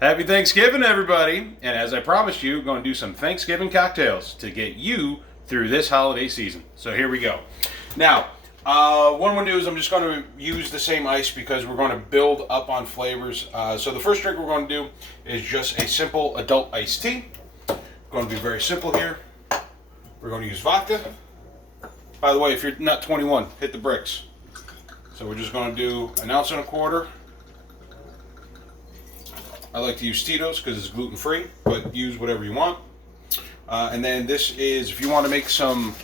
Happy Thanksgiving, everybody. And as I promised you, going to do some Thanksgiving cocktails to get you through this holiday season. So here we go. Now, what I'm going to do is I'm just going to use the same ice because we're going to build up on flavors. So the first drink we're going to do is just a simple adult iced tea. Going to be very simple here. We're going to use vodka. By the way, if you're not 21, hit the bricks. So we're just going to do 1.25 ounces. I like to use Tito's because it's gluten-free, but use whatever you want. And then this is, if you want to make some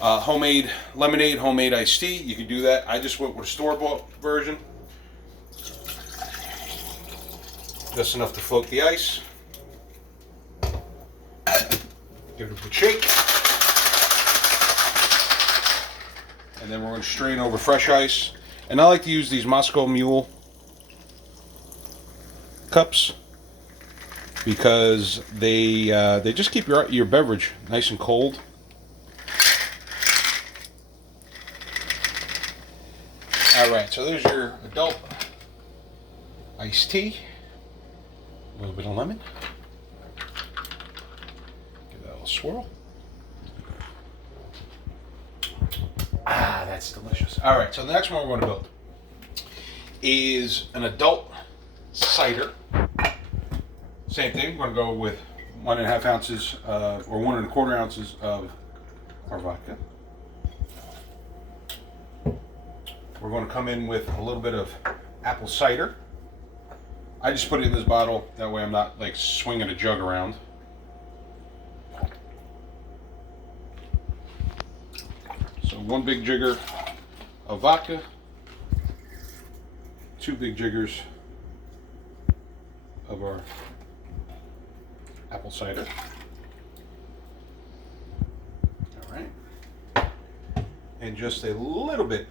homemade lemonade, homemade iced tea, you can do that. I just went with a store-bought version. Just enough to float the ice. Give it a good shake. And then we're going to strain over fresh ice. And I like to use these Moscow Mule cups because they just keep your beverage nice and cold. All right, so there's your adult iced tea. A little bit of lemon. Give that a little swirl. Ah, that's delicious. All right, so the next one we're going to build is an adult cider. Same thing, we're going to go with 1.5 ounces or 1.25 ounces of our vodka. We're going to come in with a little bit of apple cider. I just put it in this bottle, that way I'm not like swinging a jug around. So 1 big jigger of vodka, 2 big jiggers of our apple cider. All right. And just a little bit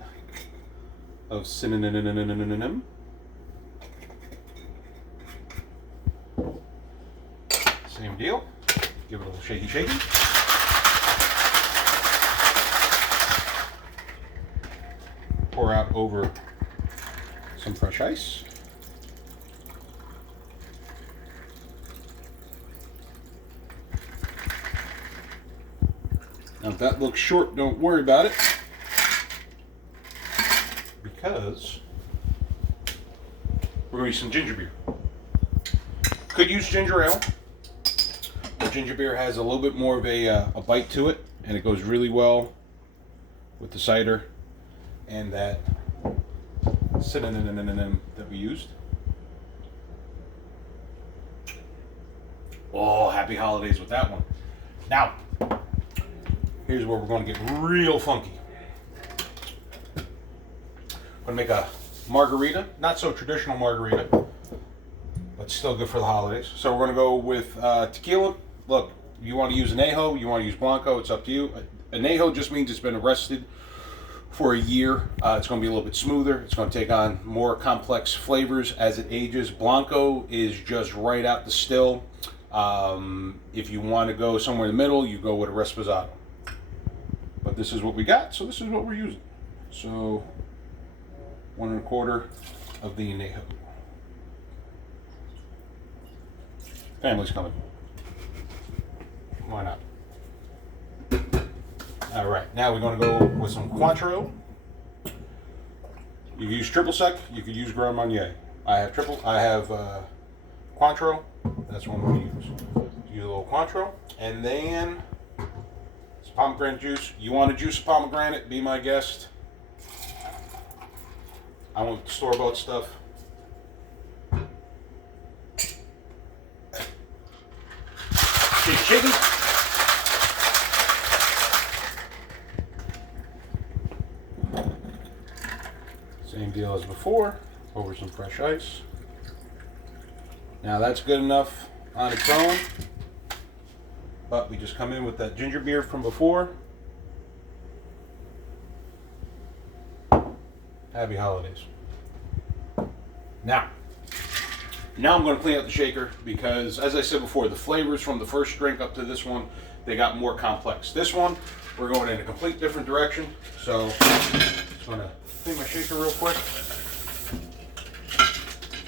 of cinnamon. Same deal. Give it a little shaky. Pour out over some fresh ice. Now if that looks short, don't worry about it, because we're going to use some ginger beer. Could use ginger ale, but ginger beer has a little bit more of a bite to it, and it goes really well with the cider and that cinnamon that we used. Oh, happy holidays with that one. Now, here's where we're going to get real funky. I'm going to make a margarita, not so traditional margarita, but still good for the holidays. So we're going to go with tequila. Look, you want to use añejo, you want to use blanco, it's up to you. Añejo just means it's been arrested for a year. It's going to be a little bit smoother. It's going to take on more complex flavors as it ages. Blanco is just right out the still. If you want to go somewhere in the middle, you go with a Reposado. But this is what we got, so this is what we're using. So 1.25 of the añejo. Family's coming. Why not? All right, now we're going to go with some Cointreau. You can use triple sec. You could use Grand Marnier. I have Cointreau. That's what I'm going to use. Use a little Cointreau, and then some pomegranate juice. You want to juice a pomegranate? Be my guest. I want store-bought stuff. Shaky. Same deal as before, over some fresh ice. Now that's good enough on its own, but we just come in with that ginger beer from before. Happy holidays. Now I'm going to clean up the shaker because, as I said before, the flavors from the first drink up to this one, they got more complex. This one, we're going in a complete different direction, so I'm just going to clean my shaker real quick.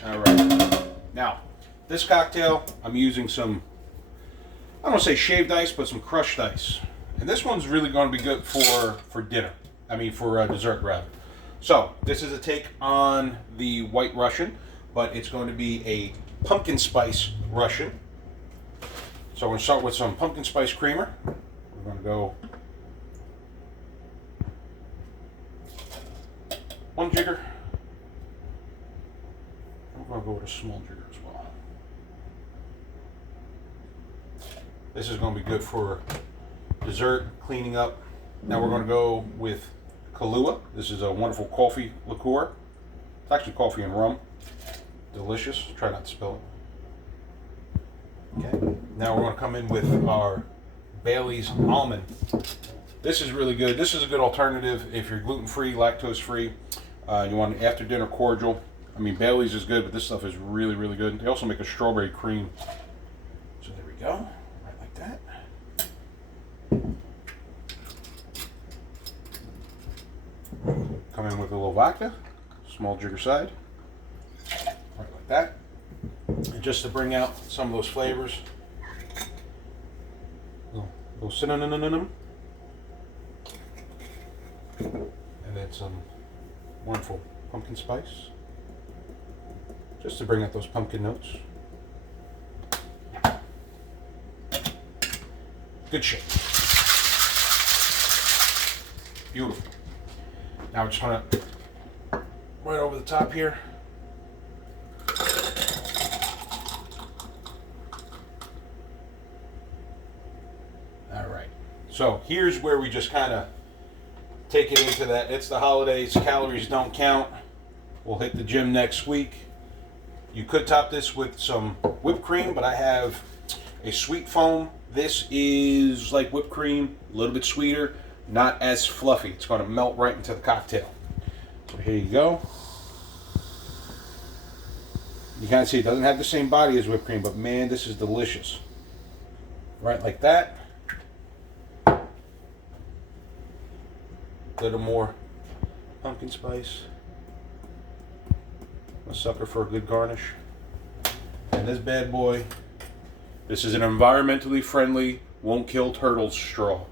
All right. Now, this cocktail, I'm using some, I don't want to say shaved ice, but some crushed ice. And this one's really going to be good for dinner. I mean, for dessert, rather. So, this is a take on the White Russian, but it's going to be a pumpkin spice Russian. So, we're going to start with some pumpkin spice creamer. We're going to go 1 jigger. I'm going to go with a small jigger as well. This is going to be good for dessert, cleaning up. Now we're going to go with Kahlua. This is a wonderful coffee liqueur. It's actually coffee and rum. Delicious. Try not to spill it. Okay. Now we're going to come in with our Bailey's Almond. This is really good. This is a good alternative if you're gluten-free, lactose-free. You want an after-dinner cordial. I mean, Bailey's is good, but this stuff is really, really good. They also make a strawberry cream. So there we go. Right like that. Come in with a little vodka, small jigger side, right like that. And just to bring out some of those flavors, little cinnamon, and then some wonderful pumpkin spice, just to bring out those pumpkin notes. Good shit. Beautiful. Now we're just gonna right over the top here. All right. So here's where we just kind of take it into that. It's the holidays. Calories don't count. We'll hit the gym next week. You could top this with some whipped cream, but I have a sweet foam. This is like whipped cream, a little bit sweeter. Not as fluffy. It's going to melt right into the cocktail. So here you go. You can't see it doesn't have the same body as whipped cream, but man, this is delicious. Right like that. A little more pumpkin spice. I'm a sucker for a good garnish. And this bad boy, this is an environmentally friendly, won't kill turtles straw.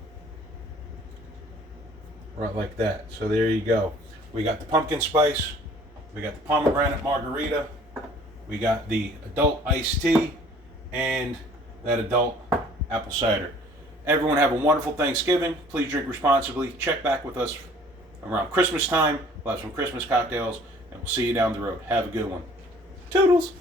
Right like that. So there you go. We got the pumpkin spice. We got the pomegranate margarita. We got the adult iced tea. And that adult apple cider. Everyone have a wonderful Thanksgiving. Please drink responsibly. Check back with us around Christmas time. We'll have some Christmas cocktails. And we'll see you down the road. Have a good one. Toodles!